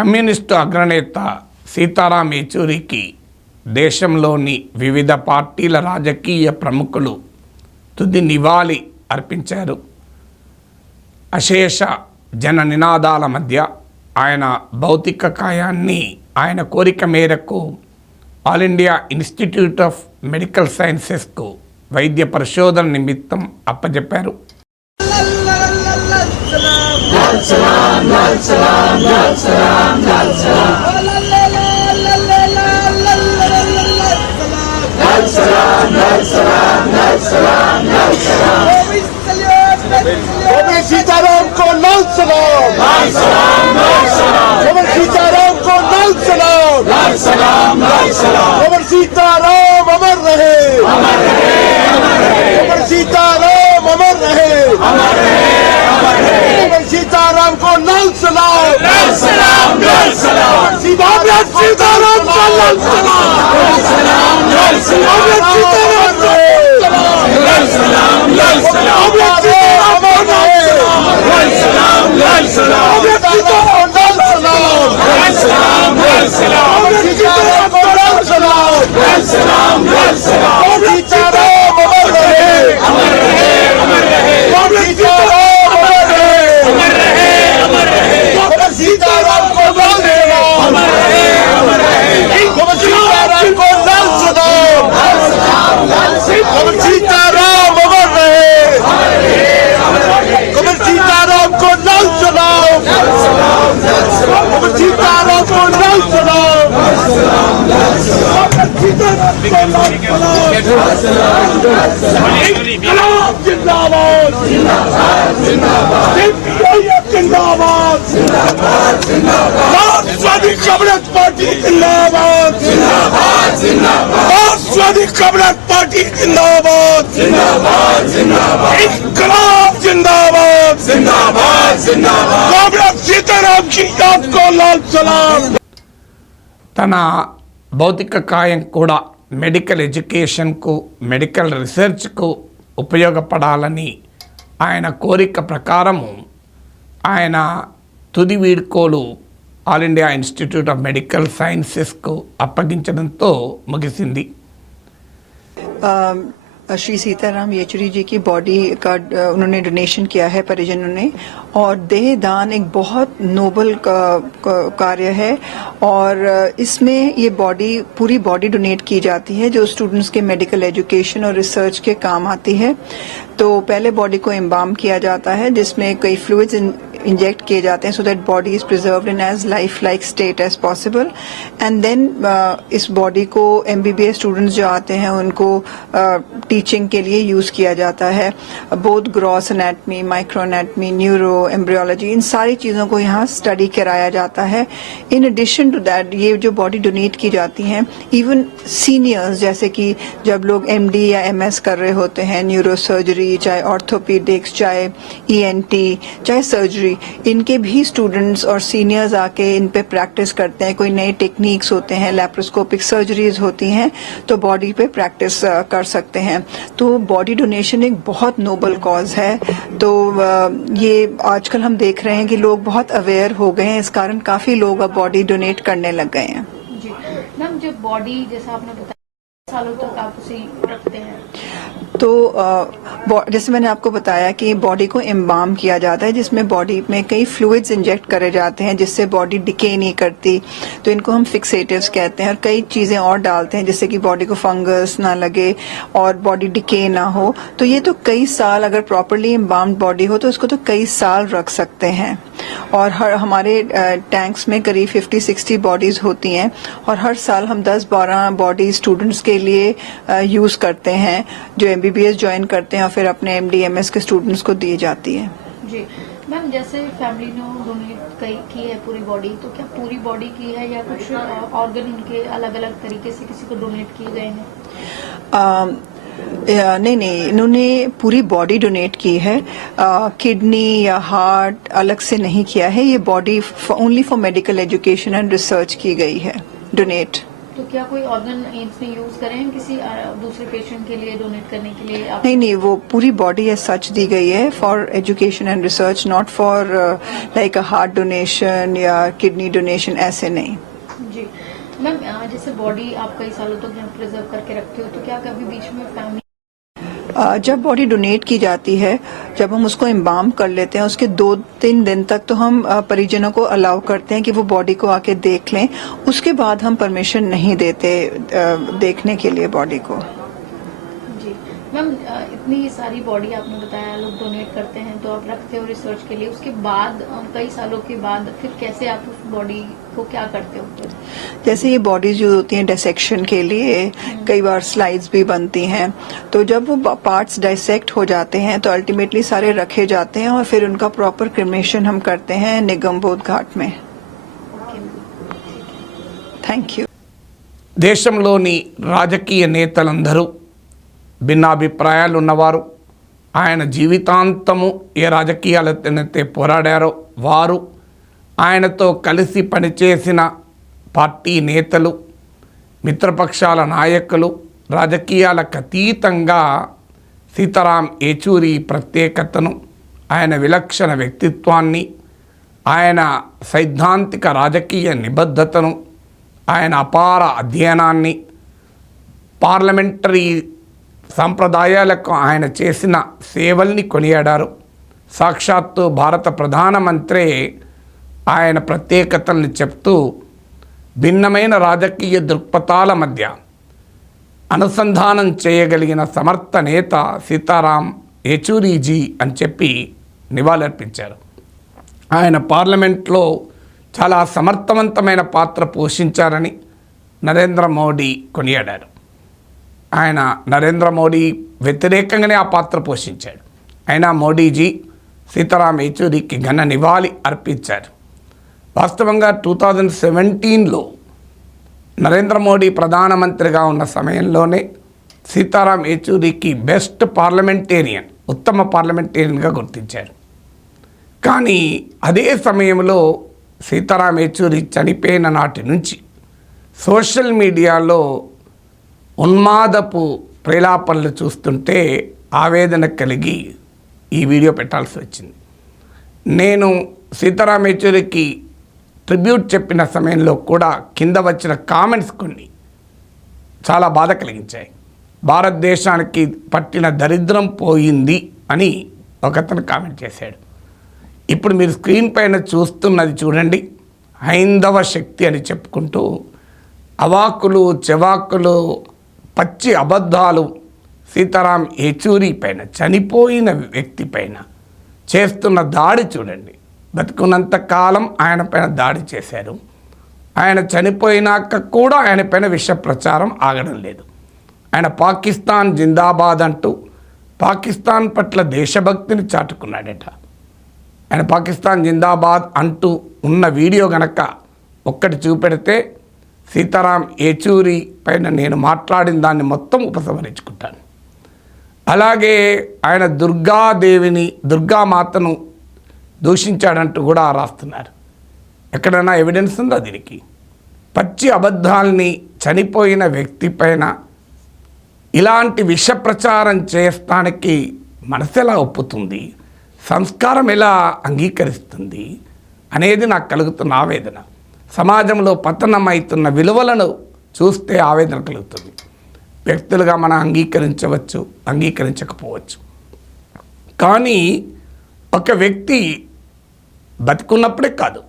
Communist అగ్రనేత సీతారాం యెచూరికి దేశంలోని వివిధ పార్టీల రాజకీయ ప్రముఖులు తుది నివాళి అర్పించారు. అశేష జన నినాదాల మధ్య ఆయన భౌతిక కాయాన్ని ఆయన కోరిక మేరకు all India institute of medical సైన్సెస్కు వైద్య పరిశోధన నిమిత్తం అప్పజెప్పారు. सीताराम को लाल सलाम, लाल सलाम, लाल सलाम। सीताराम को लाल सलाम, लाल सलाम, लाल सलाम। सीताराम अमर रहे, अमर रहे, अमर रहे। सीताराम अमर रहे, अमर रहे, अमर रहे। सीताराम को लाल सलाम, लाल सलाम, लाल सलाम। सीताराम को लाल सलाम, लाल सलाम, लाल सलाम। सीताराम को लाल सलाम, लाल सलाम। लाल सलाम, लाल सलाम, लाल सलाम, लाल सलाम, सीताराम को लाल सलाम, लाल सलाम, लाल सलाम। सीताराम अमर रहे, अमर रहे, अमर रहे। सीताराम अमर रहे, अमर रहे, अमर रहे। सीताराम को लाल सलाम, अमर रहे, अमर रहे। सीताराम को लाल सलाम, लाल सलाम, लाल सलाम। सीताराम अमर रहे, अमर रहे, अमर रहे। सीताराम को लाल सलाम, लाल सलाम, लाल सलाम। सीताराम को लाल सलाम, लाल सलाम, लाल सलाम। सीताराम को लाल सलाम, लाल सलाम। इनकलाब जिंदाबाद, जिंदाबाद, जिंदाबाद। जिंदाबाद, जिंदाबाद, जिंदाबाद। मार्क्सवादी कम्युनिस्ट पार्टी जिंदाबाद, जिंदाबाद, जिंदाबाद। मार्क्सवादी कम्युनिस्ट पार्टी जिंदाबाद, जिंदाबाद, जिंदाबाद। इनकलाब जिंदाबाद, जिंदाबाद, जिंदाबाद। कॉमरेड सीताराम की याद को लाल सलाम। తన భౌతిక కాయం కూడా మెడికల్ ఎడ్యుకేషన్కు మెడికల్ రీసెర్చ్కు ఉపయోగపడాలని ఆయన కోరిక ప్రకారము ఆయన తుది వీడ్కోలు all India institute of medical సైన్సెస్కు అప్పగించడంతో ముగిసింది. श्री सीताराम येचुरी जी की बॉडी का उन्होंने डोनेशन किया है परिजनों ने, और देह दान एक बहुत नोबल कार्य है, और इसमें ये पूरी बॉडी डोनेट की जाती है जो स्टूडेंट्स के मेडिकल एजुकेशन और रिसर्च के काम आती है। तो पहले बॉडी को एम्बाम किया जाता है जिसमें कई फ्लूइड्स इंजेक्ट किए जाते हैं so that body is preserved in as life like state as possible, and then इस बॉडी को MBBS स्टूडेंट्स जो आते हैं उनको टीचिंग के लिए यूज किया जाता है। Both gross anatomy, micro anatomy, neuro, embryology, इन सारी चीज़ों को यहाँ स्टडी कराया जाता है। इन एडिशन टू दैट ये जो बॉडी डोनेट की जाती हैं, इवन सीनियर्स जैसे कि जब लोग MD या MS कर रहे होते हैं, न्यूरो सर्जरी, चाहे ऑर्थोपीडिक्स, चाहे ENT, चाहे सर्जरी, इनके भी स्टूडेंट्स और सीनियर्स आके इन पे प्रैक्टिस करते हैं। कोई नए टेक्निक्स होते हैं, लैप्रोस्कोपिक सर्जरीज होती हैं, तो बॉडी पे प्रैक्टिस कर सकते हैं। तो बॉडी डोनेशन एक बहुत नोबल कॉज है। तो ये आजकल हम देख रहे हैं कि लोग बहुत अवेयर हो गए हैं, इस कारण काफी लोग अब बॉडी डोनेट करने लग गए हैं। जी मैम, जब बॉडी जैसा आपने बताया सालों तक आप उसे रखते हैं, तो जैसे मैंने आपको बताया कि बॉडी को एम्बाम किया जाता है जिसमें बॉडी में कई फ्लूइड्स इंजेक्ट करे जाते हैं जिससे बॉडी डिके नहीं करती, तो इनको हम फिक्सेटिव्स कहते हैं, और कई चीज़ें और डालते हैं जिससे कि बॉडी को फंगस ना लगे और बॉडी डिके ना हो। तो ये तो कई साल, अगर प्रॉपरली एम्बाम्ड बॉडी हो तो इसको तो कई साल रख सकते हैं। और हमारे टैंक्स में करीब 50-60 बॉडीज होती हैं, और हर साल हम 10-12 बॉडी स्टूडेंट्स के लिए यूज़ करते हैं जो MBBS ज्वाइन करते हैं, और फिर अपने MD MS के स्टूडेंट्स को दी जाती है। जी मैम, जैसे फैमिली ने डोनेट की है पूरी बॉडी, तो क्या पूरी बॉडी की है या कुछ ऑर्गन इनके अलग अलग तरीके से किसी को डोनेट किए गए हैं? नहीं, इन्होंने पूरी बॉडी डोनेट की है, किडनी या हार्ट अलग से नहीं किया है। ये body only for medical education and research की गई है डोनेट। तो क्या कोई ऑर्गन एम्स में यूज करें किसी दूसरे पेशेंट के लिए डोनेट करने के लिए आप? नहीं नहीं, वो पूरी बॉडी एज सच दी गई है for education and research, not for like a heart donation या किडनी डोनेशन, ऐसे नहीं। जी मैम, जैसे बॉडी आप कई सालों तक यहाँ प्रिजर्व करके रखते हो, तो क्या कभी बीच में फैमिली जब बॉडी डोनेट की जाती है, जब हम उसको इम्बाम कर लेते हैं, उसके 2-3 दिन तक तो हम परिजनों को अलाउ करते हैं कि वो बॉडी को आके देख लें। उसके बाद हम परमिशन नहीं देते देखने के लिए बॉडी को। जी मैम, इतनी सारी बॉडी आपने बताया लोग डोनेट करते हैं, तो आप रखते हो रिसर्च के लिए, उसके बाद कई सालों के बाद फिर कैसे आप उस बॉडी को क्या करते हो फिर? जैसे ये बॉडीज यूज होती हैं डिसेक्शन के लिए, कई बार स्लाइड्स भी बनती हैं, तो जब वो पार्ट्स डाइसेक्ट हो जाते हैं तो अल्टीमेटली सारे रखे जाते हैं और फिर उनका प्रॉपर क्रिमेशन हम करते हैं निगमबोध घाट में। Thank you. దేశంలోని రాజకీయ నేతలందరూ భిన్నాభిప్రాయాలు ఉన్నవారు, ఆయన జీవితాంతము ఏ రాజకీయాలతోనైతే పోరాడారో వారు, ఆయనతో కలిసి పనిచేసిన పార్టీ నేతలు, మిత్రపక్షాల నాయకులు, రాజకీయాలకు అతీతంగా సీతారాం ఏచూరి ప్రత్యేకతను, ఆయన విలక్షణ వ్యక్తిత్వాన్ని, ఆయన సైద్ధాంతిక రాజకీయ నిబద్ధతను, ఆయన అపార అధ్యయనాన్ని, పార్లమెంటరీ సంప్రదాయాలకు ఆయన చేసిన సేవల్ని కొనియాడారు. సాక్షాత్తు భారత ప్రధానమంత్రి ఆయన ప్రత్యేకతల్ని చెప్తూ భిన్నమైన రాజకీయ దృక్పథాల మధ్య అనుసంధానం చేయగలిగిన సమర్థ నేత సీతారాం ఏచూరీజీ అని చెప్పి నివాళులర్పించారు. ఆయన పార్లమెంట్లో చాలా సమర్థవంతమైన పాత్ర పోషించారని నరేంద్ర మోడీ కొనియాడారు. ఆయన నరేంద్ర మోడీ వ్యతిరేకంగానే ఆ పాత్ర పోషించాడు. అయినా మోడీజీ సీతారాం ఏచూరికి ఘన నివాళి అర్పించారు. వాస్తవంగా 2017లో నరేంద్ర మోడీ ప్రధానమంత్రిగా ఉన్న సమయంలోనే సీతారాం ఏచూరికి బెస్ట్ పార్లమెంటేరియన్, ఉత్తమ పార్లమెంటేరియన్గా గుర్తించారు. కానీ అదే సమయంలో సీతారాం ఏచూరి చనిపోయిన నాటి నుంచి సోషల్ మీడియాలో ఉన్మాదపు ప్రేలాపనలు చూస్తుంటే ఆవేదన కలిగి ఈ వీడియో పెట్టాల్సి వచ్చింది. నేను సీతారాం ఏచూరికి ట్రిబ్యూట్ చెప్పిన సమయంలో కూడా కింద వచ్చిన కామెంట్స్ కొన్ని చాలా బాధ కలిగించాయి. భారతదేశానికి పట్టిన దరిద్రం పోయింది అని ఒకతను కామెంట్ చేశాడు. ఇప్పుడు మీరు స్క్రీన్ పైన చూస్తున్నది చూడండి, హైందవ శక్తి అని చెప్పుకుంటూ అవాకులు చెవాకులు పచ్చి అబద్ధాలు సీతారాం ఏచూరి పైన, చనిపోయిన వ్యక్తి పైన చేస్తున్న దాడి చూడండి. బతుకున్నంత కాలం ఆయన పైన దాడి చేశారు. ఆయన చనిపోయినాక కూడా ఆయన పైన విష ప్రచారం ఆగడం లేదు. ఆయన పాకిస్తాన్ జిందాబాద్ అంటూ పాకిస్తాన్ పట్ల దేశభక్తిని చాటుకున్నాడట. ఆయన పాకిస్తాన్ జిందాబాద్ అంటూ ఉన్న వీడియో గనక ఒక్కటి చూపెడితే సీతారాం ఏచూరి పైన నేను మాట్లాడిన దాన్ని మొత్తం ఉపసంహరించుకుంటాను. అలాగే ఆయన దుర్గామాతను దూషించాడంటూ కూడా రాస్తున్నారు. ఎక్కడైనా ఎవిడెన్స్ ఉందా దీనికి? పచ్చి అబద్ధాలని చనిపోయిన వ్యక్తి పైన ఇలాంటి విష ప్రచారం చేస్తానికి మనసు ఎలా ఒప్పుతుంది, సంస్కారం ఎలా అంగీకరిస్తుంది అనేది నాకు కలుగుతున్న ఆవేదన. సమాజంలో పతనమవుతున్న విలువలను చూస్తే ఆవేదన కలుగుతుంది. వ్యక్తులుగా మనం అంగీకరించవచ్చు, అంగీకరించకపోవచ్చు. కానీ ఒక వ్యక్తి బతుకున్నప్పుడే కాదు,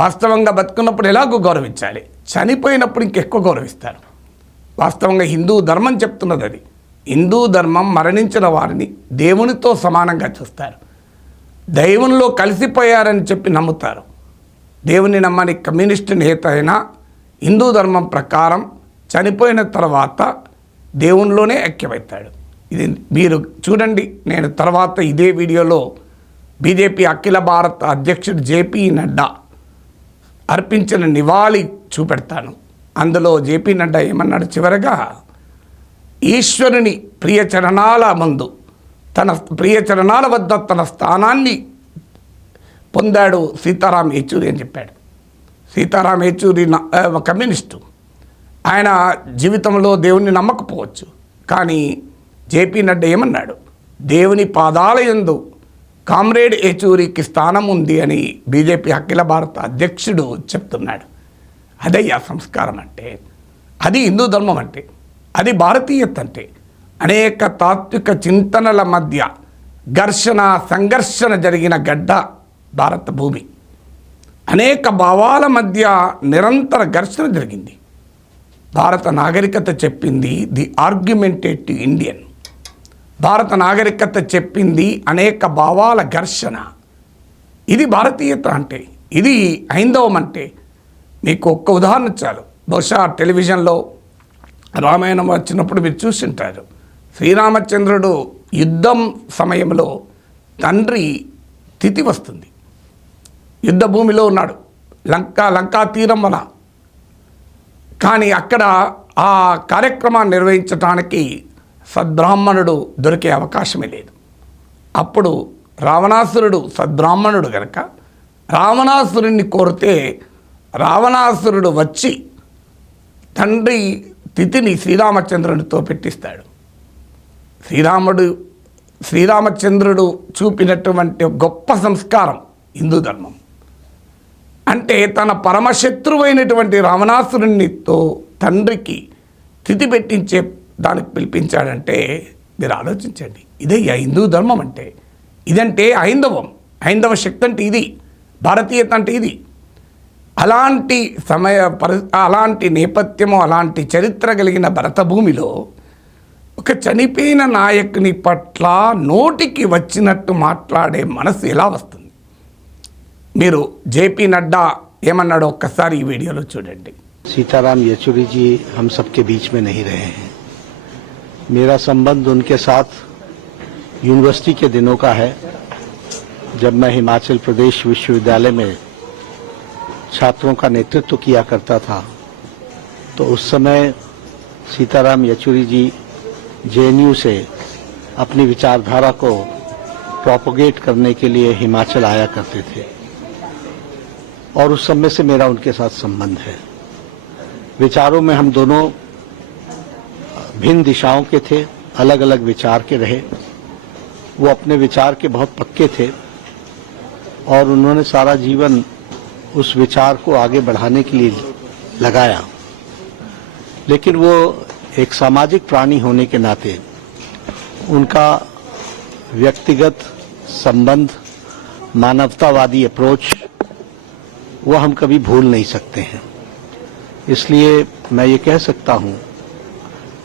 వాస్తవంగా బతుకున్నప్పుడు ఎలాగో గౌరవించాలి, చనిపోయినప్పుడు ఇంకెక్కువ గౌరవిస్తారు. వాస్తవంగా హిందూ ధర్మం చెప్తున్నది అది. హిందూ ధర్మం మరణించిన వారిని దేవునితో సమానంగా చూస్తారు. దైవంలో కలిసిపోయారని చెప్పి నమ్ముతారు. దేవుని నమ్మని కమ్యూనిస్టు నేత అయినా హిందూ ధర్మం ప్రకారం చనిపోయిన తర్వాత దేవునిలోనే ఐక్యమవుతాడు. ఇది మీరు చూడండి. నేను తర్వాత ఇదే వీడియోలో బీజేపీ అఖిల భారత అధ్యక్షుడు జేపీ నడ్డా అర్పించిన నివాళి చూపెడతాను. అందులో జేపీ నడ్డా ఏమన్నాడు? చివరగా ఈశ్వరుని ప్రియచరణాల ముందు, తన ప్రియచరణాల వద్ద తన స్థానాన్ని పొందాడు సీతారాం ఏచూరి అని చెప్పాడు. సీతారాం ఏచూరి కమ్యూనిస్టు. ఆయన జీవితంలో దేవుణ్ణి నమ్మకపోవచ్చు, కానీ జేపీ నడ్డా ఏమన్నాడు? దేవుని పాదాల యందు కామ్రేడ్ ఏచూరికి స్థానం ఉంది అని బీజేపీ అఖిల భారత అధ్యక్షుడు చెప్తున్నాడు. అదయ్యా సంస్కారం అంటే, అది హిందూ ధర్మం అంటే, అది భారతీయత అంటే. అనేక తాత్విక చింతనల మధ్య ఘర్షణ సంఘర్షణ జరిగిన గడ్డ భారత భూమి. అనేక భావాల మధ్య నిరంతర ఘర్షణ జరిగింది. భారత నాగరికత చెప్పింది ది ఆర్గ్యుమెంటేటివ్ ఇండియన్. భారత నాగరికత చెప్పింది అనేక భావాల ఘర్షణ. ఇది భారతీయత అంటే, ఇది హైందవం అంటే. మీకు ఒక్క ఉదాహరణ చాలు. బహుశా టెలివిజన్లో రామాయణం వచ్చినప్పుడు మీరు చూసింటారు. శ్రీరామచంద్రుడు యుద్ధం సమయంలో తండ్రి తిథి వస్తుంది, యుద్ధ భూమిలో ఉన్నాడు, లంకా తీరం వన. కానీ అక్కడ ఆ కార్యక్రమాన్ని నిర్వహించడానికి సద్బ్రాహ్మణుడు దొరికే అవకాశమే లేదు. అప్పుడు రావణాసురుడు సద్బ్రాహ్మణుడు గనక రావణాసురుణ్ణి కోరితే రావణాసురుడు వచ్చి తండ్రి తిథిని శ్రీరామచంద్రునితో పెట్టిస్తాడు. శ్రీరామచంద్రుడు చూపినటువంటి గొప్ప సంస్కారం హిందూ ధర్మం. అంటే తన పరమశత్రువైనటువంటి రావణాసురునితో తండ్రికి తిథి పెట్టించే దానికి పిలిపించాడంటే మీరు ఆలోచించండి. ఇదే హిందూ ధర్మం అంటే. ఇదంటే హైందవ శక్తి అంటే ఇది, భారతీయత అంటే ఇది. అలాంటి నేపథ్యము, అలాంటి చరిత్ర కలిగిన భరత భూమిలో ఒక చనిపోయిన నాయకుని పట్ల నోటికి వచ్చినట్టు మాట్లాడే మనసు ఎలా వస్తుంది? మీరు జేపీ నడ్డా ఏమన్నాడో ఒక్కసారి ఈ వీడియోలో చూడండి. सीताराम येचुरी जी हम सबके बीच में नहीं रहे हैं। मेरा संबंध उनके साथ यूनिवर्सिटी के दिनों का है, जब मैं हिमाचल प्रदेश विश्वविद्यालय में छात्रों का नेतृत्व किया करता था। तो उस समय सीताराम येचुरी जी जेएनयू से अपनी विचारधारा को प्रोपोगेट करने के लिए हिमाचल आया करते थे और उस समय से मेरा उनके साथ संबंध है। विचारों में हम दोनों भिन्न दिशाओं के थे, अलग अलग विचार के रहे। वो अपने विचार के बहुत पक्के थे और उन्होंने सारा जीवन उस विचार को आगे बढ़ाने के लिए लगाया। लेकिन वो एक सामाजिक प्राणी होने के नाते उनका व्यक्तिगत संबंध, मानवतावादी अप्रोच, वो हम कभी भूल नहीं सकते हैं। इसलिए मैं ये कह सकता हूं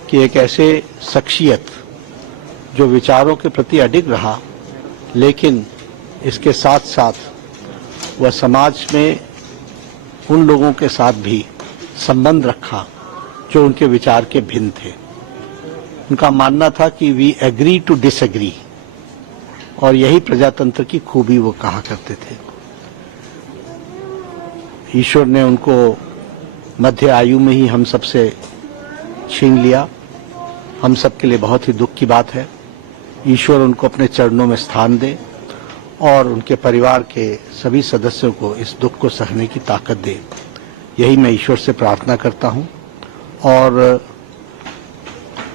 कि एक ऐसे शख्सियत जो विचारों के प्रति अडिग रहा, लेकिन इसके साथ साथ वह समाज में उन लोगों के साथ भी संबंध रखा जो उनके विचार के भिन्न थे। उनका मानना था कि वी एग्री टू डिसएग्री, और यही प्रजातंत्र की खूबी वो कहा करते थे। ईश्वर ने उनको मध्य आयु में ही हम सबसे छीन लिया। हम सबके लिए बहुत ही दुख की बात है। ईश्वर उनको अपने चरणों में स्थान दे और उनके परिवार के सभी सदस्यों को इस दुख को सहने की ताकत दे, यही मैं ईश्वर से प्रार्थना करता हूं। और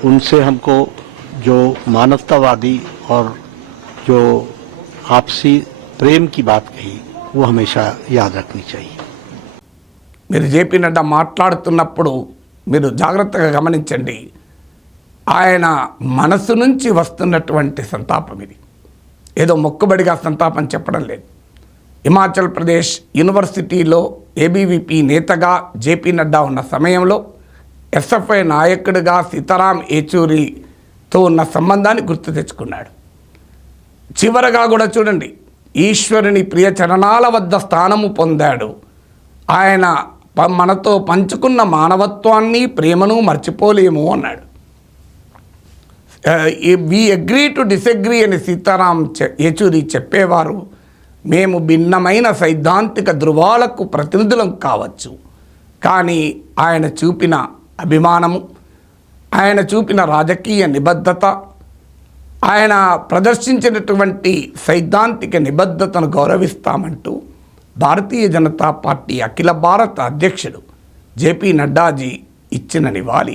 उनसे हमको जो मानवतावादी और जो आपसी प्रेम की बात कही, वो हमेशा याद रखनी चाहिए। మీరు జేపీ నడ్డా మాట్లాడుతున్నప్పుడు మీరు జాగ్రత్తగా గమనించండి. ఆయన మనసు నుంచి వస్తున్నటువంటి సంతాపం ఇది. ఏదో మొక్కుబడిగా సంతాపం చెప్పడం లేదు. హిమాచల్ ప్రదేశ్ యూనివర్సిటీలో ఏబీవీపీ నేతగా జేపీ నడ్డా ఉన్న సమయంలో ఎస్ఎఫ్ఐ నాయకుడిగా సీతారాం ఏచూరితో ఉన్న సంబంధాన్ని గుర్తు తెచ్చుకున్నాడు. చివరగా కూడా చూడండి, ఈశ్వరుని ప్రియ చరణాల వద్ద స్థానము పొందాడు. ఆయన మనతో పంచుకున్న మానవత్వాన్ని, ప్రేమను మర్చిపోలేము అన్నాడు. వి అగ్రీ టు డిసగ్రీ అని సీతారాం ఏచూరి చెప్పేవారు. మేము భిన్నమైన సైద్ధాంతిక ధృవాలకు ప్రతినిధులం కావచ్చు, కానీ ఆయన చూపిన అభిమానము, ఆయన చూపిన రాజకీయ నిబద్ధత, ఆయన ప్రదర్శించినటువంటి సైద్ధాంతిక నిబద్ధతను గౌరవిస్తామంటూ భారతీయ జనతా పార్టీ అఖిల భారత అధ్యక్షుడు జేపీ నడ్డాజీ ఇచ్చిన నివాళి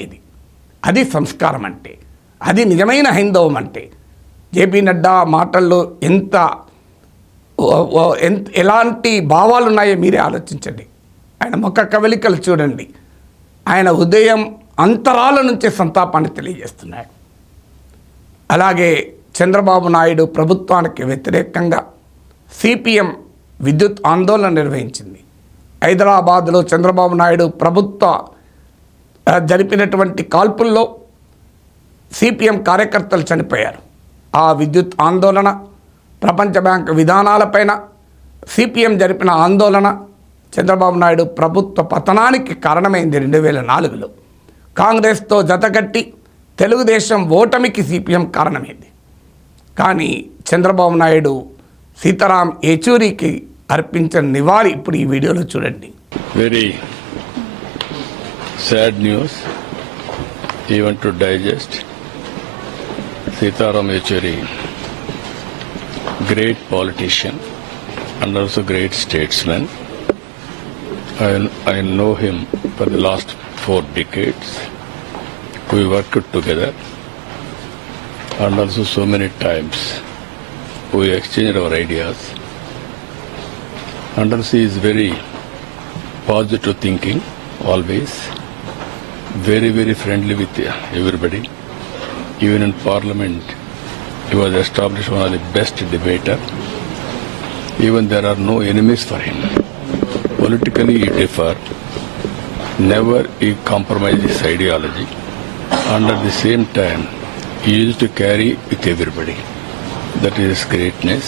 అది సంస్కారం అంటే, అది నిజమైన హైందవం అంటే. జేపీ నడ్డా మాటల్లో ఎలాంటి భావాలు ఉన్నాయో మీరే ఆలోచించండి. ఆయన ముఖ కవలికలు చూడండి, ఆయన ఉదయం అంతరాల నుంచే సంతాపాన్ని తెలియజేస్తున్నాడు. అలాగే చంద్రబాబు నాయుడు ప్రభుత్వానికి వ్యతిరేకంగా సిపిఎం విద్యుత్ ఆందోళన నిర్వహించింది. హైదరాబాద్లో చంద్రబాబు నాయుడు ప్రభుత్వ జరిపినటువంటి కాల్పుల్లో సిపిఎం కార్యకర్తలు చనిపోయారు. ఆ విద్యుత్ ఆందోళన, ప్రపంచ బ్యాంక్ విధానాలపైన సిపిఎం జరిపిన ఆందోళన చంద్రబాబు నాయుడు ప్రభుత్వ పతనానికి కారణమైంది. 2004లో కాంగ్రెస్తో జతకట్టి తెలుగుదేశం ఓటమికి సిపిఎం కారణమైంది. కానీ చంద్రబాబు నాయుడు సీతారాం యేచూరికి అర్పించిన నివాళి ఇప్పుడు ఈ వీడియోలో చూడండి. Very sad news, even to digest. Sitaram Yechuri, great politician and also great statesman. I know him for the last 4 decades. We worked together and also so many times we exchanged our ideas. And also he is very positive thinking, always. Very, very friendly with everybody. Even in Parliament, he was established one of the best debater. Even there are no enemies for him. Politically he differed. Never he compromised his ideology. And at the same time, he used to carry with everybody. That is his greatness.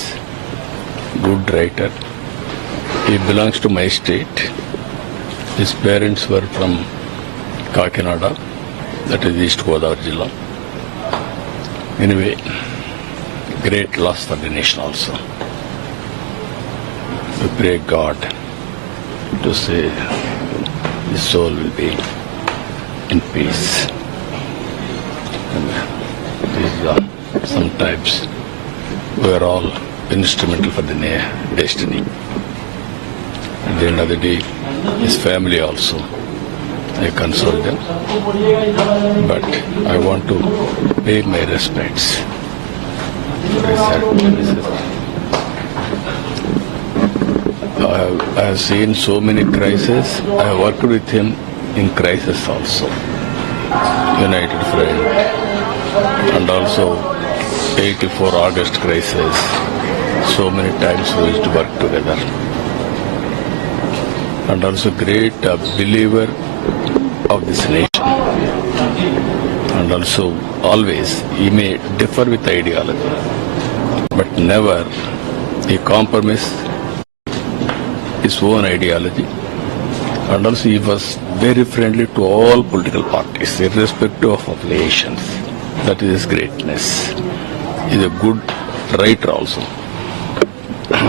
Good writer. He belongs to my state. His parents were from Kakinada, that is East Godavari Jilla. Anyway, great loss for the nation also. We pray God to say his soul will be in peace. And sometimes we are all instrumental for the destiny. At the end of the day, his family also, I console them. But I want to pay my respects for his sacrifices. I have seen so many crises. I have worked with him in crisis also. United Front and also 84 August crisis. So many times we used to work together. And also great believer of this nation. And also always he may differ with ideology, but never he compromised his own ideology. And also he was very friendly to all political parties, irrespective of affiliations. That is his greatness. He is a good writer also.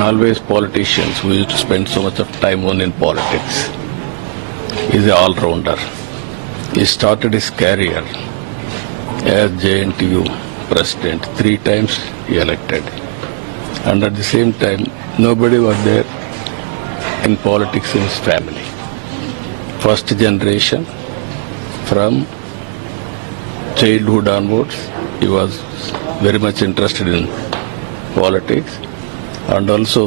Always politicians who used to spend so much of time on in politics. He is an all-rounder. He started his career as JNTU president. 3 times he elected. And at the same time, nobody was there in politics in his family. First generation, from childhood onwards, he was very much interested in politics. And also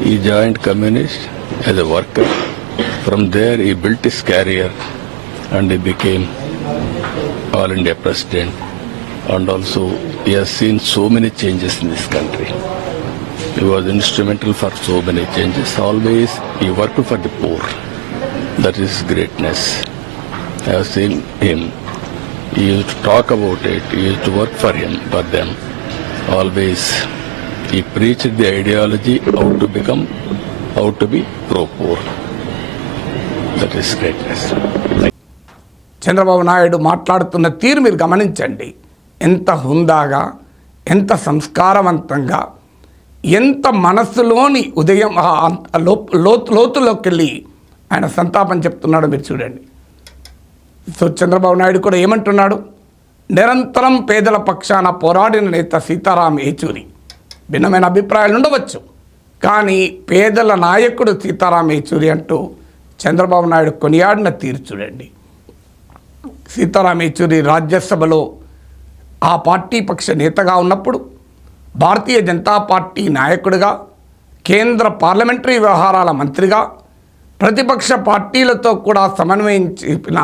he joined communist as a worker. From there he built his career and he became All India President. And also he has seen so many changes in this country. He was instrumental for so many changes. Always he worked for the poor. That is his greatness. I have seen him. He used to talk about it. He used to work for them. Always he preached the ideology how to be pro-poor. That is greatness. Chandrababu Naidu మాట్లాడుతున్న తీరు మీరు గమనించండి. ఎంత హుందాగా, ఎంత సంస్కారవంతంగా, ఎంత మనస్సులోని ఉదయం లోతులోకి వెళ్ళి ఆయన సంతాపం చెప్తున్నాడో మీరు చూడండి. సో చంద్రబాబు నాయుడు కూడా ఏమంటున్నాడు? నిరంతరం పేదల పక్షాన పోరాడిన నేత సీతారాం యేచూరి. భిన్నమైన అభిప్రాయాలు ఉండవచ్చు, కానీ పేదల నాయకుడు సీతారాం యేచూరి అంటూ చంద్రబాబు నాయుడు కొనియాడిన తీరు చూడండి. సీతారాం యేచూరి రాజ్యసభలో ఆ పార్టీ పక్ష నేతగా ఉన్నప్పుడు, భారతీయ జనతా పార్టీ నాయకుడిగా, కేంద్ర పార్లమెంటరీ వ్యవహారాల మంత్రిగా, ప్రతిపక్ష పార్టీలతో కూడా సమన్వయం చేపిన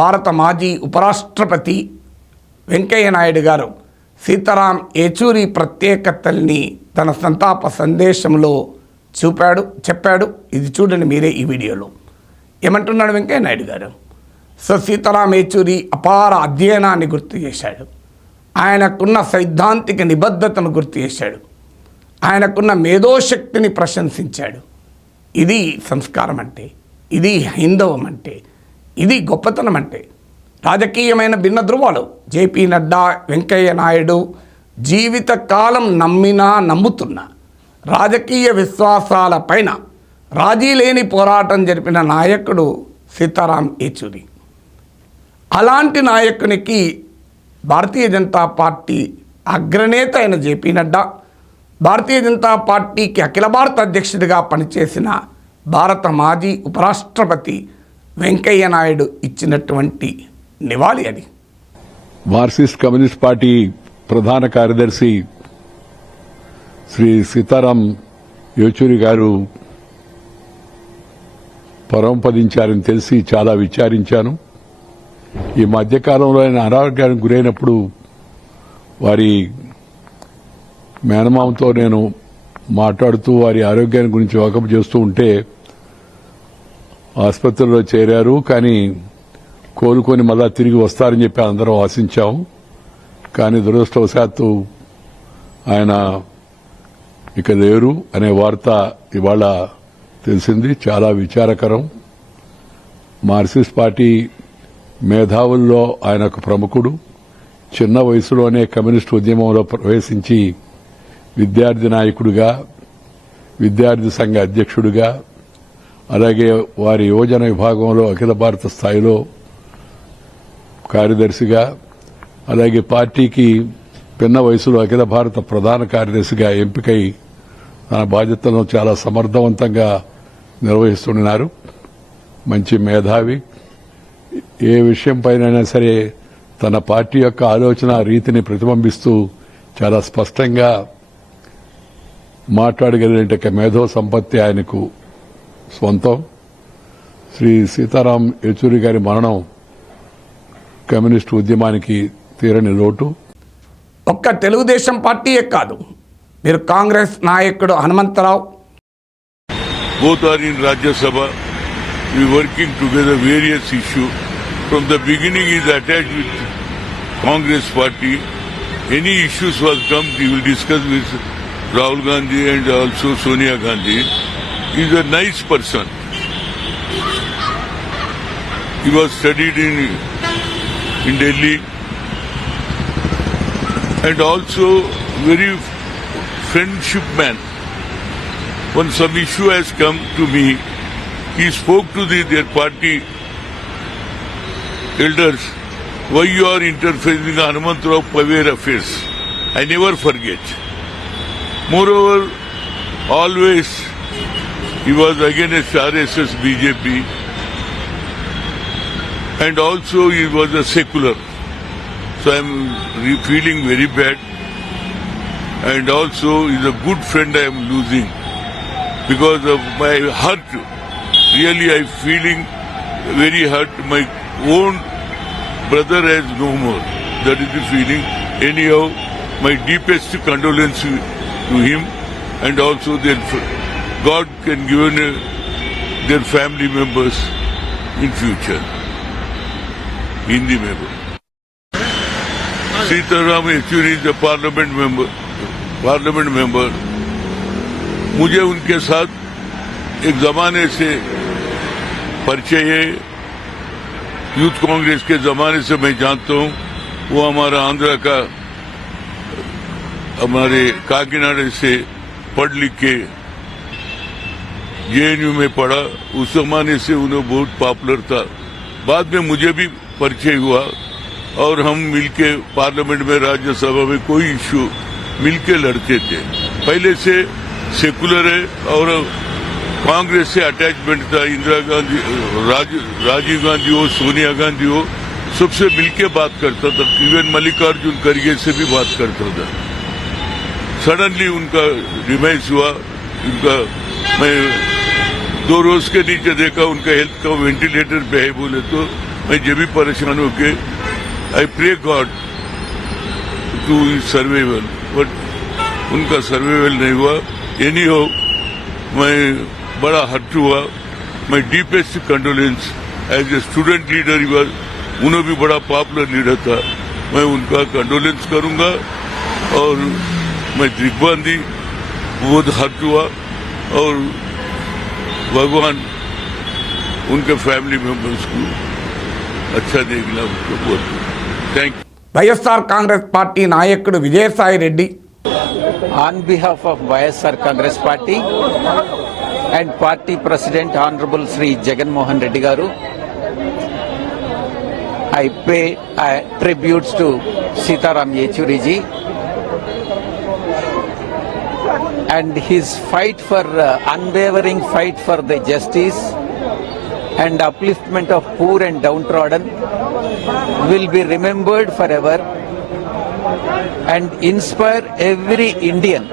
భారత మాజీ ఉపరాష్ట్రపతి వెంకయ్య నాయుడు గారు సీతారాం యేచూరి ప్రత్యేకతల్ని తన సంతాప సందేశంలో చెప్పాడు. ఇది చూడండి మీరే ఈ వీడియోలో. ఏమంటున్నాడు వెంకయ్య నాయుడు గారు? సో సీతారాం యేచూరి అపార అధ్యయనాన్ని గుర్తు చేశాడు. ఆయనకున్న సైద్ధాంతిక నిబద్ధతను గుర్తు చేశాడు. ఆయనకున్న మేధోశక్తిని ప్రశంసించాడు. ఇది సంస్కారం అంటే, ఇది హైందవం అంటే, ఇది గొప్పతనం అంటే. రాజకీయమైన భిన్న ధృవాలు జేపీ నడ్డా, వెంకయ్య నాయుడు జీవితకాలం నమ్ముతున్న రాజకీయ విశ్వాసాల పైన రాజీ లేని పోరాటం జరిపిన నాయకుడు సీతారాం యేచూరి. అలాంటి నాయకునికి భారతీయ జనతా పార్టీ అగ్రనేత అయిన జేపీ నడ్డా, భారతీయ జనతా పార్టీకి అఖిల భారత అధ్యక్షుడిగా పనిచేసిన భారత మాజీ ఉపరాష్ట్రపతి వెంకయ్య నాయుడు ఇచ్చినటువంటి నివాళి అది. మార్క్సిస్ట్ కమ్యూనిస్ట్ పార్టీ ప్రధాన కార్యదర్శి శ్రీ సీతారాం యేచూరి గారు పరమపదించారని తెలిసి చాలా విచారించాను. ఈ మధ్యకాలంలో ఆయన అనారోగ్యానికి గురైనప్పుడు వారి మేనమామతో నేను మాట్లాడుతూ వారి ఆరోగ్యాన్ని గురించి వాకప్ చేస్తూ ఉంటే ఆసుపత్రిలో చేరారు. కానీ కోలుకొని మళ్ళా తిరిగి వస్తారని చెప్పి అందరం ఆశించాం. కానీ దురదృష్టవశాత్తు ఆయన ఇక లేరు అనే వార్త ఇవాళ తెలిసింది. చాలా విచారకరం. మార్క్సిస్ట్ పార్టీ మేధావుల్లో ఆయన ఒక ప్రముఖుడు. చిన్న వయసులోనే కమ్యూనిస్టు ఉద్యమంలో ప్రవేశించి విద్యార్థి నాయకుడిగా, విద్యార్థి సంఘ అధ్యక్షుడిగా, అలాగే వారి యువజన విభాగంలో అఖిల భారత స్థాయిలో కార్యదర్శిగా, అలాగే పార్టీకి పిన్న వయసులో అఖిల భారత ప్రధాన కార్యదర్శిగా ఎంపికై తన బాధ్యతలను చాలా సమర్థవంతంగా నిర్వహిస్తున్నారు. మంచి మేధావి. ఏ విషయంపైనైనా సరే తన పార్టీ యొక్క ఆలోచన రీతిని ప్రతిబింబిస్తూ చాలా స్పష్టంగా మాట్లాడగలిగిన మేధో సంపత్తి ఆయనకు స్వంతం. శ్రీ సీతారాం యేచూరి గారి మరణం కమ్యూనిస్టు ఉద్యమానికి తీరని లోటు. ఒక్క తెలుగుదేశం పార్టీయే కాదు, మీరు కాంగ్రెస్ నాయకుడు Hanumantharao, both are in Rajya Sabha. We working together various issue. From the beginning he is attached with Congress party. Any issues was come, he will discuss with Rahul Gandhi and also Sonia Gandhi. He is a nice person. He was studied in Delhi and also very friendship man. When some issue has come to me, he spoke to their party elders, why you are interfering in Hanumantrao Paver affairs. I never forget. Moreover, always he was against RSS, BJP, and also he was a secular. So I am feeling very bad. And also he is a good friend I am losing. Because of my hurt, really I feeling very hurt. My own brother has no more. That is the feeling. Anyhow, my deepest condolence to him, and also God can give their family members in future. Hindi member. Sitaram Yechuri is a parliament member. मुझे उनके साथ एक जमाने से परिचय है. Youth Congress के जमाने से मैं जानता हूँ. वो हमारा आंध्रा का, हमारे काकीनाडा से पढ़ लिख के जेएनयू में पढ़ा. उस जमाने से उन्हें बहुत पॉपुलर था. बाद में मुझे भी परिचय हुआ और हम मिलके पार्लियामेंट में, राज्यसभा में कोई इश्यू मिलके लड़ते थे. पहले से सेकुलर है और कांग्रेस से अटैचमेंट था. इंदिरा गांधी, राजीव गांधी हो, सोनिया गांधी हो, सबसे मिलके बात करता था, इवन मल्लिकार्जुन खड़गे से भी बात करता था। सडनली उनका डिमाइस हुआ। उनका मैं 2 रोज के नीचे देखा, उनका हेल्थ का वेंटिलेटर पे है बोले, तो मैं जब भी परेशान होके I pray God to survival, but उनका सर्वाइवल नहीं हुआ। एनी हो, मैं बड़ा हर्ट हुआ। मैं deepest condolence as a student leader he was, उन्हें भी बड़ा पॉपुलर लीडर था। मैं उनका कंडोलेंस करूंगा और मैं दिग्बांधी बहुत हर्ट हुआ और भगवान उनके फैमिली मेंबर्स को अच्छा देखना उनको बहुत। Thank you. వైఎస్ఆర్ కాంగ్రెస్ పార్టీ నాయకుడు Vijayasai Reddy On behalf of YSR Congress Party and Party President Honorable Sri Jagan Mohan Reddy Garu, I pay tributes to Sitaram Yechuri ji and his fight for unwavering fight for the justice and upliftment of poor and downtrodden will be remembered forever and inspire every Indian.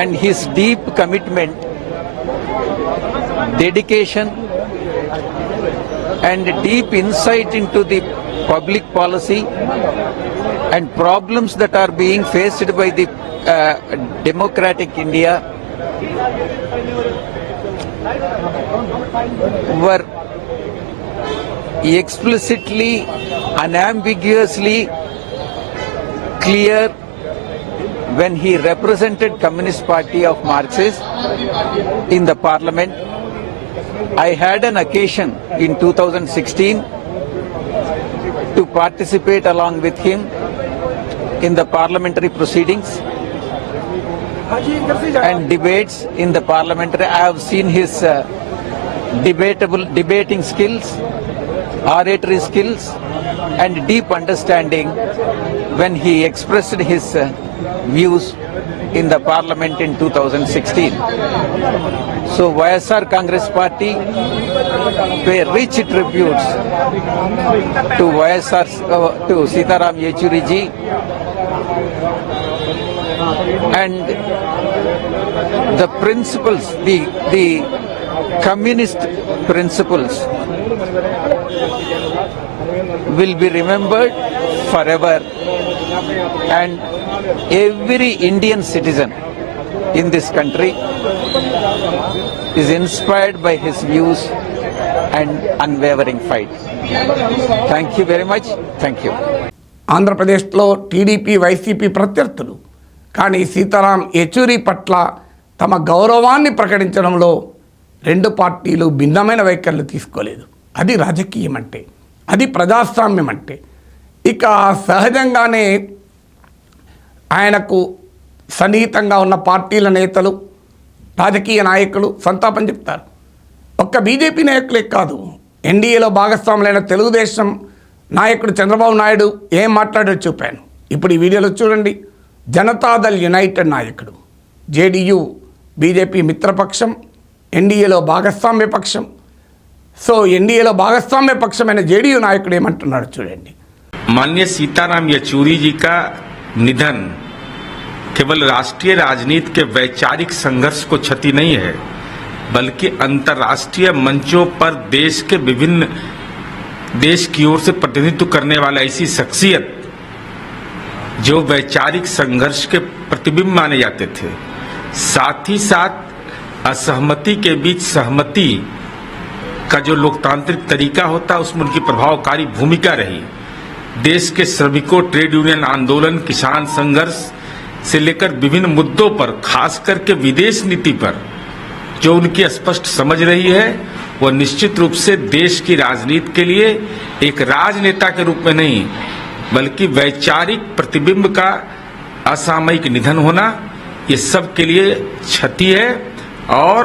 And his deep commitment, dedication and deep insight into the public policy and problems that are being faced by the democratic India were explicitly, unambiguously clear when he represented Communist Party of Marxist in the parliament. I had an occasion in 2016 to participate along with him in the parliamentary proceedings and debates in the parliamentary. I have seen his debating skills, oratory skills and deep understanding when he expressed his views in the parliament in 2016. So YSR Congress Party pay rich tributes to to Sitaram Yechuri ji and the principles, the communist principles will be remembered forever, and every Indian citizen in this country is inspired by his views and unwavering fight. Thank you very much. Thank you. ఆంధ్రప్రదేశ్లో TDP YCP ప్రత్యర్థులు కానీ సీతారాం యెచూరి పట్ల తమ గౌరవాన్ని ప్రకటించడంలో రెండు పార్టీలు భిన్నమైన వైఖరులు తీసుకోలేదు. అది రాజకీయం అంటే, అది ప్రజాస్వామ్యం అంటే. ఇక సహజంగానే ఆయనకు సన్నిహితంగా ఉన్న పార్టీల నేతలు, రాజకీయ నాయకులు సంతాపం చెప్తారు. ఒక్క బీజేపీ నాయకులే కాదు, ఎన్డీఏలో భాగస్వాములైన తెలుగుదేశం నాయకుడు చంద్రబాబు నాయుడు ఏం మాట్లాడారో చూపాను. ఇప్పుడు ఈ వీడియోలో చూడండి. జనతాదళ్ యునైటెడ్ నాయకుడు, జేడీయూ బీజేపీ మిత్రపక్షం, ఎన్డీఏలో భాగస్వామ్య పక్షం. సో ఎన్డీఏలో భాగస్వామ్య పక్షమైన జేడీయూ నాయకుడు ఏమంటున్నాడు చూడండి. माननीय सीताराम येचुरी जी का निधन केवल राष्ट्रीय राजनीति के वैचारिक संघर्ष को क्षति नहीं है, बल्कि अंतर्राष्ट्रीय मंचों पर देश की ओर से प्रतिनिधित्व करने वाला ऐसी शख्सियत जो वैचारिक संघर्ष के प्रतिबिंब माने जाते थे, साथ ही साथ असहमति के बीच सहमति का जो लोकतांत्रिक तरीका होता है उसमें उनकी प्रभावकारी भूमिका रही. देश के श्रमिकों, ट्रेड यूनियन आंदोलन, किसान संघर्ष से लेकर विभिन्न मुद्दों पर, खास करके विदेश नीति पर जो उनकी स्पष्ट समझ रही है, वह निश्चित रूप से देश की राजनीति के लिए एक राजनेता के रूप में नहीं बल्कि वैचारिक प्रतिबिंब का असामयिक निधन होना ये सब के लिए क्षति है. और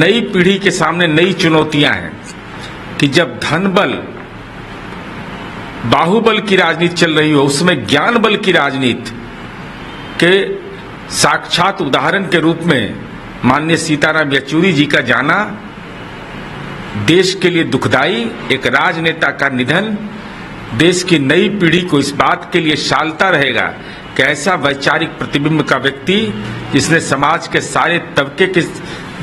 नई पीढ़ी के सामने नई चुनौतियां हैं कि जब धन बल, बाहुबल की राजनीति चल रही हो, उसमें ज्ञान बल की राजनीति के साक्षात उदाहरण के रूप में माननीय सीताराम येचुरी जी का जाना देश के लिए दुखदाई एक राजनेता का निधन देश की नई पीढ़ी को इस बात के लिए शालता रहेगा कि ऐसा वैचारिक प्रतिबिंब का व्यक्ति जिसने समाज के सारे तबके के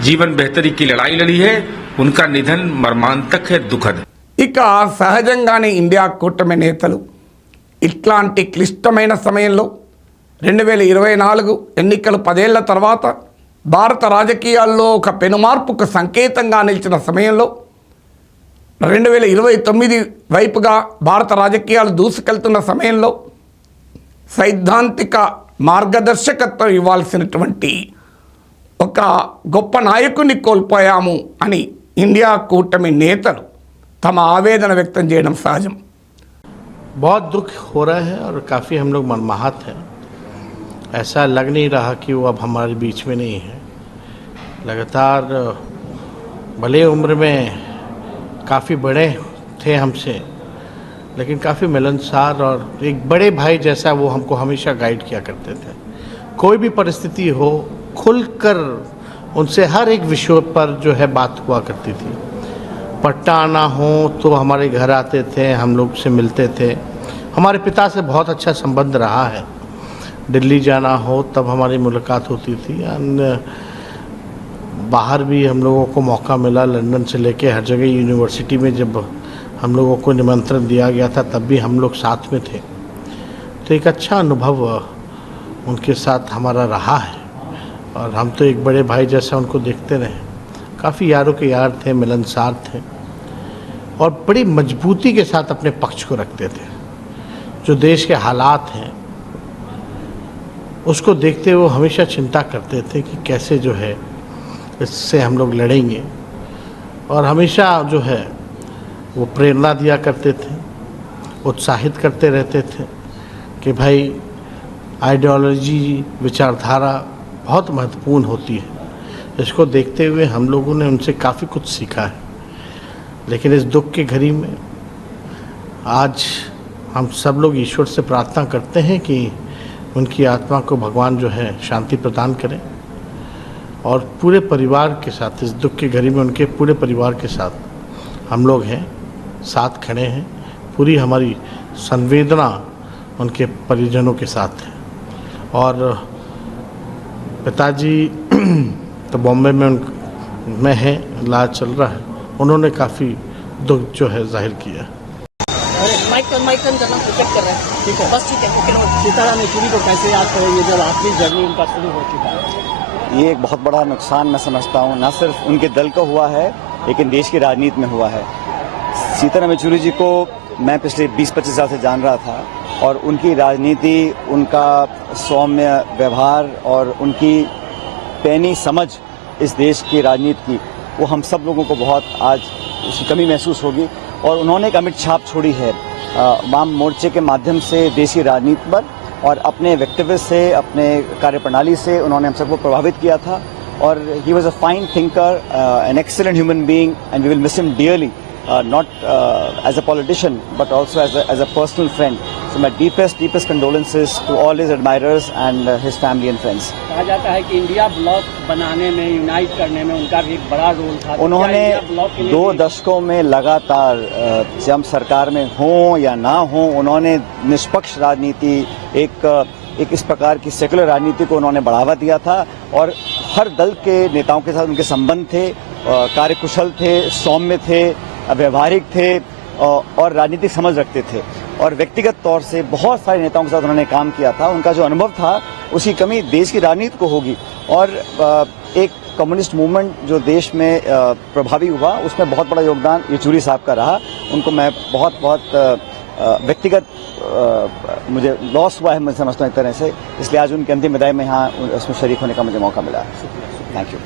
जीवन बेहतरी की लड़ाई लड़ी है, उनका निधन मर्मांतक है, दुखद। ఇక సహజంగానే ఇండియా కూటమి నేతలు ఇట్లాంటి క్లిష్టమైన సమయంలో 2024 ఎన్నికలు 10 ఏళ్ల తర్వాత భారత రాజకీయాల్లో ఒక పెనుమార్పుకు సంకేతంగా నిలిచిన సమయంలో 2029 వైపుగా భారత రాజకీయాలు దూసుకెళ్తున్న సమయంలో సైద్ధాంతిక మార్గదర్శకత్వం ఇవ్వాల్సినటువంటి ఒక గొప్ప నాయకుని కోల్పోయాము అని ఇండియా కూటమి నేతలు తమ ఆవేదన వ్యక్తం చేయడం సహజం. बहुत दुख हो रहा है और काफ़ी हम लोग मनमाहत हैं। ऐसा लग नहीं रहा कि वो अब हमारे बीच में नहीं है। लगातार भले उम्र में काफ़ी बड़े थे हमसे, लेकिन काफ़ी मिलनसार और एक बड़े भाई जैसा वो हमको हमेशा गाइड किया करते थे। कोई भी परिस्थिति हो खुलकर उनसे हर एक विषय पर जो है बात हुआ करती थी। पट्टा आना हो तो हमारे घर आते थे, हम लोग से मिलते थे। हमारे पिता से बहुत अच्छा संबंध रहा है। दिल्ली जाना हो तब हमारी मुलाकात होती थी। अन्य बाहर भी हम लोगों को मौका मिला, लंदन से लेके हर जगह यूनिवर्सिटी में जब हम लोगों को निमंत्रण दिया गया था तब भी हम लोग साथ में थे। तो एक अच्छा अनुभव उनके साथ हमारा रहा है और हम तो एक बड़े भाई जैसा उनको देखते रहे। काफ़ी यारों के यार थे, मिलनसार थे और बड़ी मजबूती के साथ अपने पक्ष को रखते थे। जो देश के हालात हैं उसको देखते हुए हमेशा चिंता करते थे कि कैसे जो है इससे हम लोग लड़ेंगे और हमेशा जो है वो प्रेरणा दिया करते थे, उत्साहित करते रहते थे कि भाई आइडियोलॉजी, विचारधारा बहुत महत्वपूर्ण होती है। इसको देखते हुए हम लोगों ने उनसे काफ़ी कुछ सीखा है। लेकिन इस दुख की घड़ी में आज हम सब लोग ईश्वर से प्रार्थना करते हैं कि उनकी आत्मा को भगवान जो है शांति प्रदान करें और पूरे परिवार के साथ इस दुख की घड़ी में उनके पूरे परिवार के साथ हम लोग हैं, साथ खड़े हैं। पूरी हमारी संवेदना उनके परिजनों के साथ है। और पिताजी तो बॉम्बे में है, इलाज चल रहा है। उन्होंने काफ़ी दुख जो है जाहिर किया। सीताराम येचुरी को कैसे याद करेंगे जब आखिरी जर्नी उनका शुरू हो चुका है? ये एक बहुत बड़ा नुकसान मैं समझता हूँ, न सिर्फ उनके दल को हुआ है लेकिन देश की राजनीति में हुआ है। सीताराम येचुरी जी को मैं पिछले 20-25 साल से जान रहा था और उनकी राजनीति, उनका सौम्य व्यवहार और उनकी पैनी समझ इस देश की राजनीति की, वो हम सब लोगों को बहुत आज उसकी कमी महसूस होगी। और उन्होंने एक अमिट छाप छोड़ी है वाम मोर्चे के माध्यम से देश की राजनीति पर और अपने व्यक्तित्व से, अपने कार्यप्रणाली से उन्होंने हम सबको प्रभावित किया था। और he was a fine thinker, an excellent human being and we will miss him dearly, not as a politician but also as a personal friend. So my deepest condolences to all his admirers and his family and friends. कहा जाता है कि India block बनाने में, unite करने में उनका भी एक बड़ा रोल था। उन्होंने 2 दशकों में लगातार जब सरकार में हों या ना हों, उन्होंने निष्पक्ष राजनीति, एक इस प्रकार की सेकुलर राजनीति को उन्होंने बढ़ावा दिया था और हर दल के नेताओं के साथ उनके संबंध थे, कार्यकुशल थे, सौम्य थे, व्यवहारिक थे और राजनीतिक समझ रखते थे। और व्यक्तिगत तौर से बहुत सारे नेताओं के साथ उन्होंने काम किया था। उनका जो अनुभव था उसकी कमी देश की राजनीति को होगी। और एक कम्युनिस्ट मूवमेंट जो देश में प्रभावी हुआ उसमें बहुत बड़ा योगदान येचुरी साहब का रहा। उनको मैं बहुत व्यक्तिगत मुझे लॉस हुआ है, मैं समझता हूँ एक तरह से, इसलिए आज उनकी अंतिम विदाई में यहाँ उसमें शरीक होने का मुझे मौका मिला। Thank you.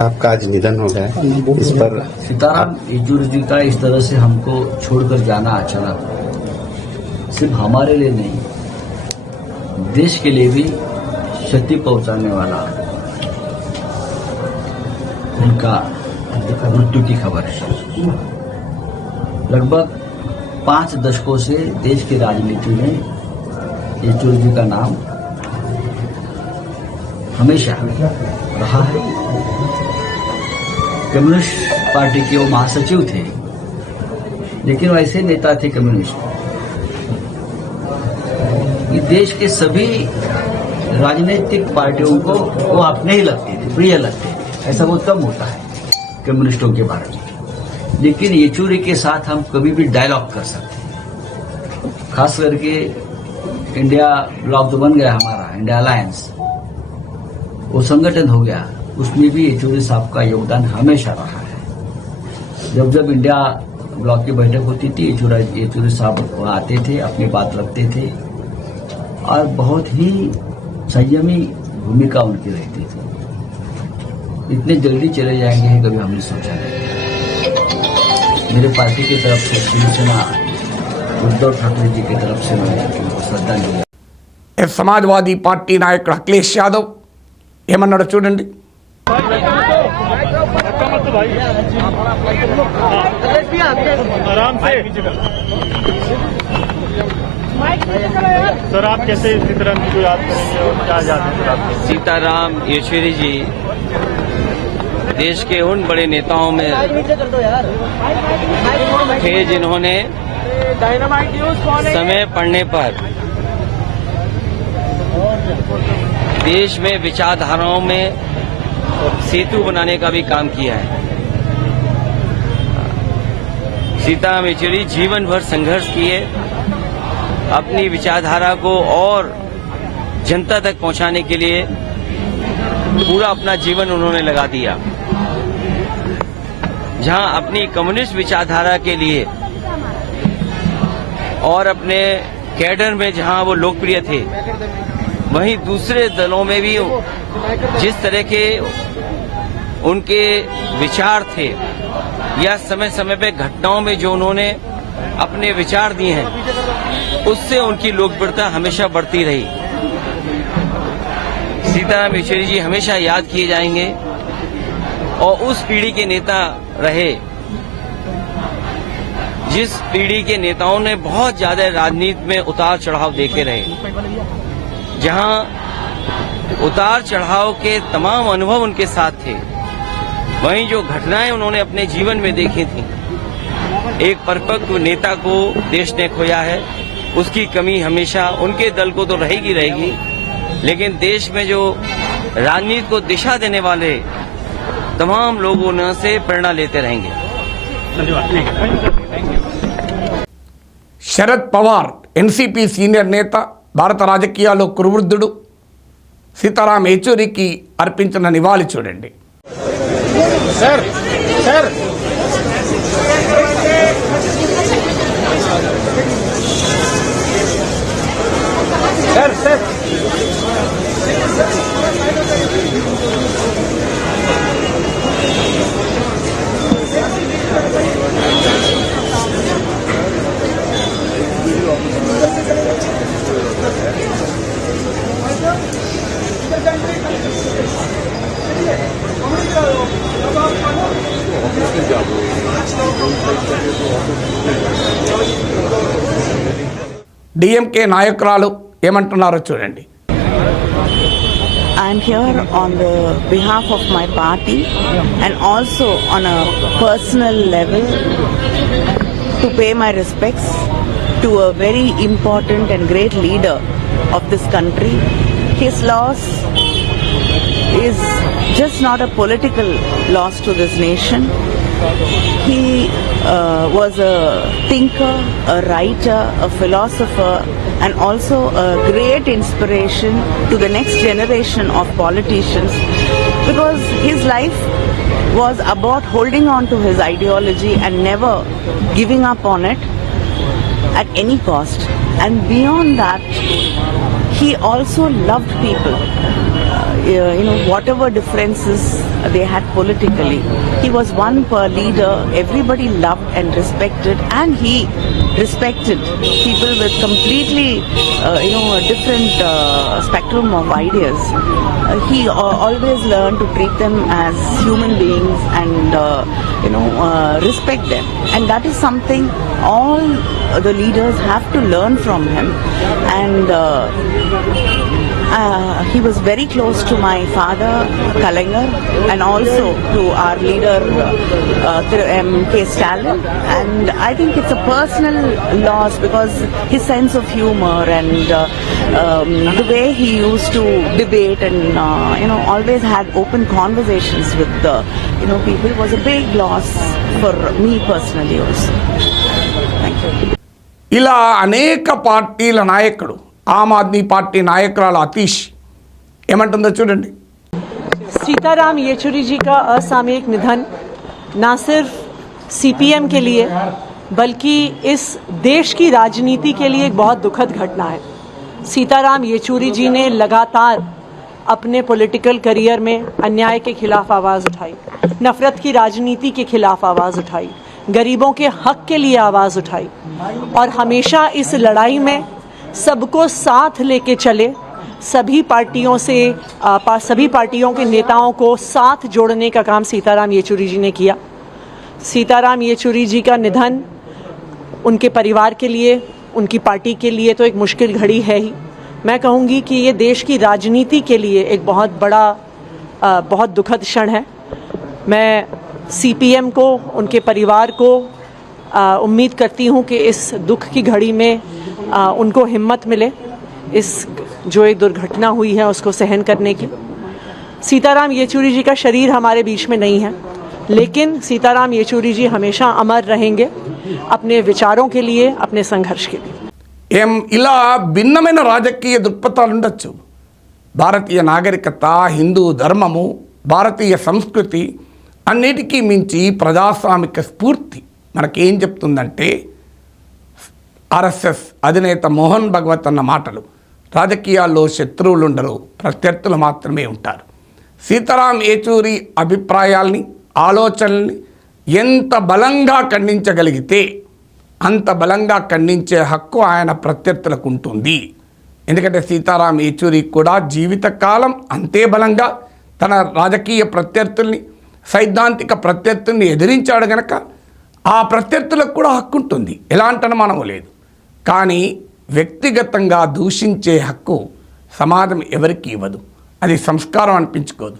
आपका आज निधन हो गया, इस पर सीताराम येचुरी जी का इस तरह से हमको छोड़कर जाना अचानक सिर्फ हमारे लिए नहीं, देश के लिए भी क्षति पहुंचाने वाला उनका मृत्यु की खबर है। लगभग 5 दशकों से देश की राजनीति में येचुरी जी का नाम हमेशा रहा है कम्युनिस्ट पार्टी के वो महासचिव थे, लेकिन वो ऐसे नेता थे कम्युनिस्ट कि देश के सभी राजनीतिक पार्टियों को वो अपने ही लगते थे, प्रिय लगते थे। ऐसा बहुत कम होता है कम्युनिस्टों के बारे में। लेकिन येचुरी के साथ हम कभी भी डायलॉग कर सकते हैं, खास करके इंडिया ब्लॉक तो बन गया हमारा, इंडिया अलायंस वो संगठन हो गया, उसमें भी येचुरी साहब का योगदान हमेशा रहा है। जब जब इंडिया ब्लॉक की बैठक होती थी, येचुरी साहब वहाँ आते थे, अपनी बात रखते थे और बहुत ही संयमी भूमिका उनकी रहती थी। इतने जल्दी चले जाएंगे ये कभी हमने सोचा नहीं। मेरे पार्टी की तरफ से शिवसेना उद्धव ठाकरे जी की तरफ से मैं उनको श्रद्धांजलि। సమాజ్వాదీ పార్టీ నాయకుడు అఖిలేష్ యాదవ్ ఏమన్నాడో చూడండి. सर आप कैसे सीताराम जी को याद करेंगे और क्या याद है? सीताराम येचुरी जी देश के उन बड़े नेताओं में थे जिन्होंने समय पड़ने पर देश में विचारधाराओं में सेतु बनाने का भी काम किया है। सीताराम येचुरी जीवन भर संघर्ष किए, अपनी विचारधारा को और जनता तक पहुंचाने के लिए पूरा अपना जीवन उन्होंने लगा दिया। जहां अपनी कम्युनिस्ट विचारधारा के लिए और अपने कैडर में जहां वो लोकप्रिय थे, वहीं दूसरे दलों में भी जिस तरह के उनके विचार थे या समय समय पे घटनाओं में जो उन्होंने अपने विचार दिए हैं, उससे उनकी लोकप्रियता हमेशा बढ़ती रही। सीताराम येचुरी जी हमेशा याद किए जाएंगे और उस पीढ़ी के नेता रहे जिस पीढ़ी के नेताओं ने बहुत ज्यादा राजनीति में उतार चढ़ाव देखे रहे, जहां उतार चढ़ाव के तमाम अनुभव उनके साथ थे, वहीं जो घटनाएं उन्होंने अपने जीवन में देखी थी, एक परिपक्व नेता को देश ने खोया है। उसकी कमी हमेशा उनके दल को तो रहेगी रहेगी, लेकिन देश में जो राजनीति को दिशा देने वाले तमाम लोगों ने से प्रेरणा लेते रहेंगे। శరద్ పవార్ ఎన్సీపీ సీనియర్ నేత, భారత రాజకీయాల్లో కురువృద్ధుడు సీతారాం येचुरीకి అర్పించిన నివాళి చూడండి. Sir sir sir sir DMK నాయకురాలు ఏమంటున్నారో చూడండి. I am here on the behalf of my party and also on a personal level to pay my respects to a very important and great leader of this country. His loss is just not a political loss to this nation. He was a thinker, a writer, a philosopher, and also a great inspiration to the next generation of politicians, because his life was about holding on to his ideology and never giving up on it at any cost. And beyond that, he also loved people. Whatever differences they had politically, he was one per leader. Everybody loved and respected, and he respected people with completely a different spectrum of ideas. He always learned to treat them as human beings and respect them, and that is something all the leaders have to learn from him, and he was very close to my father Kalaignar and also to our leader M.K. Stalin, and I think it's a personal loss because his sense of humor and the way he used to debate and always had open conversations with people was a big loss for me personally also. Thank you. ఇలా అనేక పార్టీల నాయకుడు Aam Aadmi party నాయకురాలు అతీష్ ఏమంటుందో చూడండి. सीताराम येचुरी जी का असामयिक निधन न सिर्फ सीपीएम के लिए बल्कि इस देश की राजनीति के लिए एक बहुत दुखद घटना है. सीताराम येचुरी जी ने लगातार अपने पॉलिटिकल करियर में अन्याय के खिलाफ आवाज़ उठाई, नफरत की राजनीति के खिलाफ आवाज़ उठाई, गरीबों के हक के लिए आवाज़ उठाई और हमेशा इस लड़ाई में सबको साथ लेके चले. सभी पार्टियों के नेताओं को साथ जोड़ने का काम सीताराम येचुरी जी ने किया. सीताराम येचुरी जी का निधन उनके परिवार के लिए, उनकी पार्टी के लिए तो एक मुश्किल घड़ी है ही. मैं कहूँगी कि ये देश की राजनीति के लिए एक बहुत बड़ा बहुत दुखद क्षण है. मैं सीपीएम को, उनके परिवार को उम्मीद करती हूँ कि इस दुख की घड़ी में उनको हिम्मत मिले इस जो एक दुर्घटना हुई है उसको सहन करने की. सीताराम येचुरी जी का शरीर हमारे बीच में नहीं है, लेकिन सीताराम येचुरी जी हमेशा अमर रहेंगे अपने विचारों के लिए, अपने संघर्ष के लिए. ఇలా భిన్నమైన రాజకీయ దృక్పథాలు ఉండొచ్చు. భారతీయ నాగరికత, హిందూ ధర్మము, భారతీయ సంస్కృతి అన్నిటికీ మించి ప్రజాస్వామిక స్ఫూర్తి మనకేం చెప్తుందంటే ఆర్ఎస్ఎస్ అధినేత మోహన్ భగవత్ అన్న మాటలు, రాజకీయాల్లో శత్రువులు ఉండరు, ప్రత్యర్థులు మాత్రమే ఉంటారు. సీతారాం యేచూరి అభిప్రాయాల్ని, ఆలోచనల్ని ఎంత బలంగా ఖండించగలిగితే అంత బలంగా ఖండించే హక్కు ఆయన ప్రత్యర్థులకు ఉంటుంది. ఎందుకంటే సీతారాం యేచూరి కూడా జీవితకాలం అంతే బలంగా తన రాజకీయ ప్రత్యర్థుల్ని, సైద్ధాంతిక ప్రత్యర్థుల్ని ఎదిరించాడు గనక ఆ ప్రత్యర్థులకు కూడా హక్కు ఉంటుంది, ఎలాంటి అనుమానం లేదు. కానీ వ్యక్తిగతంగా దూషించే హక్కు సమాజం ఎవరికి ఇవ్వదు, అది సంస్కారం అనిపించుకోదు.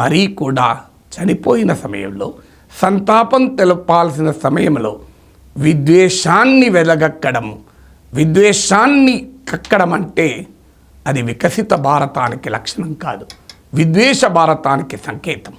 మరీ కూడా చనిపోయిన సమయంలో, సంతాపం తెలపాల్సిన సమయంలో విద్వేషాన్ని వెలగక్కడం, విద్వేషాన్ని కక్కడం అంటే అది వికసిత భారతానికి లక్షణం కాదు, విద్వేష భారతానికి సంకేతం.